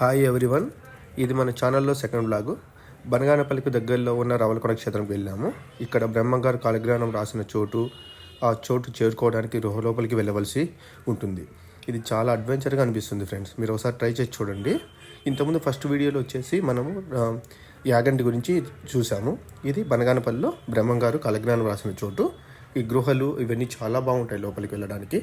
Hi everyone, ఇది మన ఛానల్లో సెకండ్ బ్లాగు. బనగానపల్లికి దగ్గరలో ఉన్న రవలకొండ క్షేత్రంకి వెళ్ళాము. ఇక్కడ బ్రహ్మంగారు కాలజ్ఞానం రాసిన చోటు, ఆ చోటు చేరుకోవడానికి లోపలికి వెళ్ళవలసి ఉంటుంది. ఇది చాలా అడ్వెంచర్గా అనిపిస్తుంది ఫ్రెండ్స్. మీరు ఒకసారి ట్రై చేసి చూడండి. ఇంతకుముందు ఫస్ట్ వీడియోలో వచ్చేసి మనము యాగంటి గురించి చూసాము. ఇది బనగానపల్లిలో బ్రహ్మంగారు కాలజ్ఞానం రాసిన చోటు. ఈ గృహలు ఇవన్నీ చాలా బాగుంటాయి లోపలికి వెళ్ళడానికి.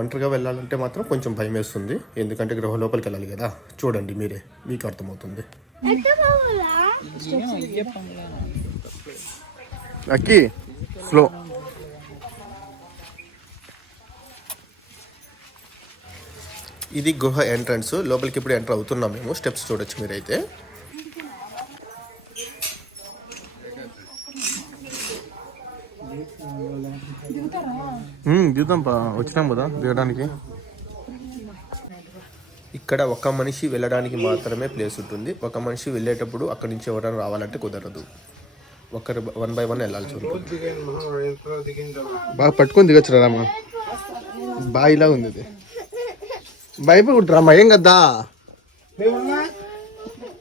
ఒంటరిగా వెళ్ళాలంటే మాత్రం కొంచెం భయం వేస్తుంది, ఎందుకంటే గృహ లోపలికి వెళ్ళాలి కదా. చూడండి మీరే, మీకు అర్థమవుతుంది. అక్కి స్లో. ఇది గృహ ఎంట్రన్స్. లోపలికి ఇప్పుడు ఎంటర్ అవుతున్నాం మేము. స్టెప్స్ చూడొచ్చు మీరైతే. దిగుతాం, వచ్చినాం కదా దిగడానికి. ఇక్కడ ఒక మనిషి వెళ్ళడానికి మాత్రమే ప్లేస్ ఉంటుంది. ఒక మనిషి వెళ్ళేటప్పుడు అక్కడి నుంచి ఎవరైనా రావాలంటే కుదరదు. ఒకరు 1 by 1 వెళ్ళాల్సి ఉంటుంది. బాగా పట్టుకొని దిగచ్చు రామా. బాగా ఇలా ఉంది అది. భయపడుకుంటారా ఏం కదా,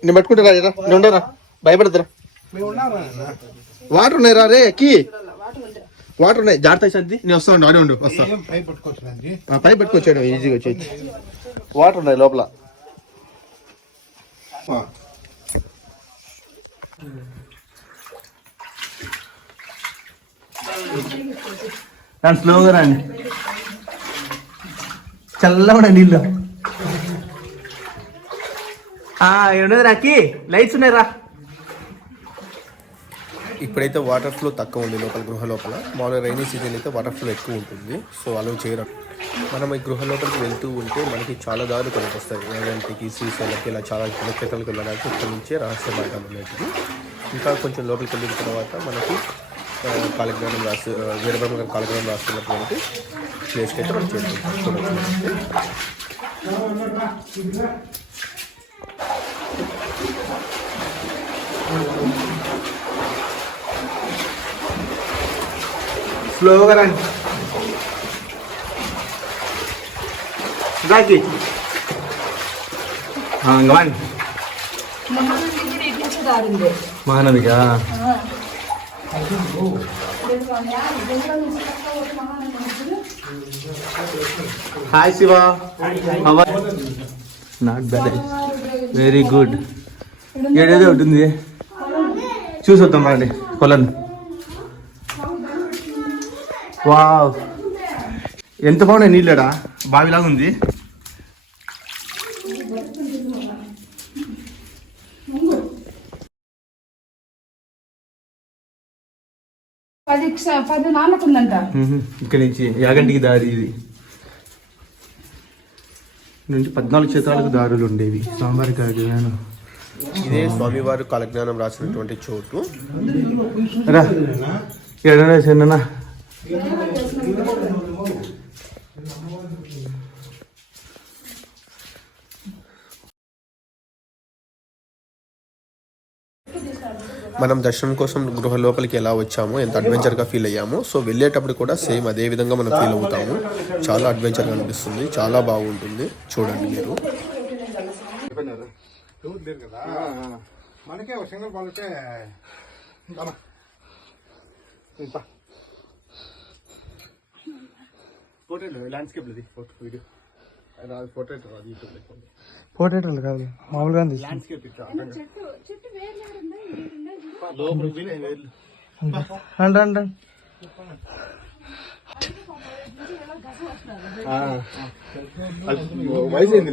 నేను పట్టుకుంటారా? నేను ఉండరా, భయపడతారా? వాటర్ ఉన్నాయి రా రే కీ, వాటర్ ఉన్నాయి, జాగ్రత్త సర్ది. నేను వస్తాను, అడే ఉండు, వస్తా. పై పెట్టుకొచ్చాడు, ఈజీగా వచ్చేది. వాటర్ ఉన్నాయి లోపల. స్లోగా రండి, చల్లగా నీళ్ళు. ఏమన్నది రాకి, లైట్స్ ఉన్నాయి రా. ఇప్పుడైతే వాటర్ ఫ్లో తక్కువ ఉంది లోపల, గృహ లోపల. మామూలుగా రైనీ సీజన్ అయితే వాటర్ ఫ్లో ఎక్కువ ఉంటుంది, సో అలా చేయడం. మనం ఈ గృహ లోపలికి వెళ్తూ ఉంటే మనకి చాలా దారులు కనిపిస్తాయి. యాగంటికి, శ్రీశైలంకి, ఇలా చాలా క్షేత్రాలకు వెళ్ళడానికి ఇక్కడి నుంచే రహస్య మార్గాలు ఉన్నట్టుగా. ఇంకా కొంచెం లోపలికి వెళ్ళిన తర్వాత మనకి కాలజ్ఞానం రాసి, వీరబ్రహ్మ గారు కాలజ్ఞానం రాస్తున్నటువంటి ప్లేస్కి అయితే మనం చేరుకుంటాం. స్లోగా రండి రాకి. మహానదిగా hi Shiva, not bad, very good. ఏడేదో ఉంటుంది, చూసి వద్దాం రండి కొలను. వావ్, ఎంత బాగున్నాయి నీళ్ళడా, బావిలాగా ఉంది. ఇక్కడ నుంచి యాగంటికి దారి, ఇది నుంచి 14 క్షేత్రాలకు దారులు ఉండేవి. స్వామివారి కాలజ్ఞానం, ఇదే స్వామివారు కాలజ్ఞానం రాసినటువంటి చోటు. రా ఎడనా చిన్న మనం దర్శనం కోసం గృహ లోపలికి ఎలా వచ్చామో, ఎంత అడ్వెంచర్గా ఫీల్ అయ్యామో, సో వెళ్ళేటప్పుడు కూడా సేమ్ అదే విధంగా మనం ఫీల్ అవుతాము. చాలా అడ్వెంచర్గా అనిపిస్తుంది, చాలా బాగుంటుంది. చూడండి మీరు. పోర్ట్రేట్ కాదు, మామూలుగా వయసు ఏంది.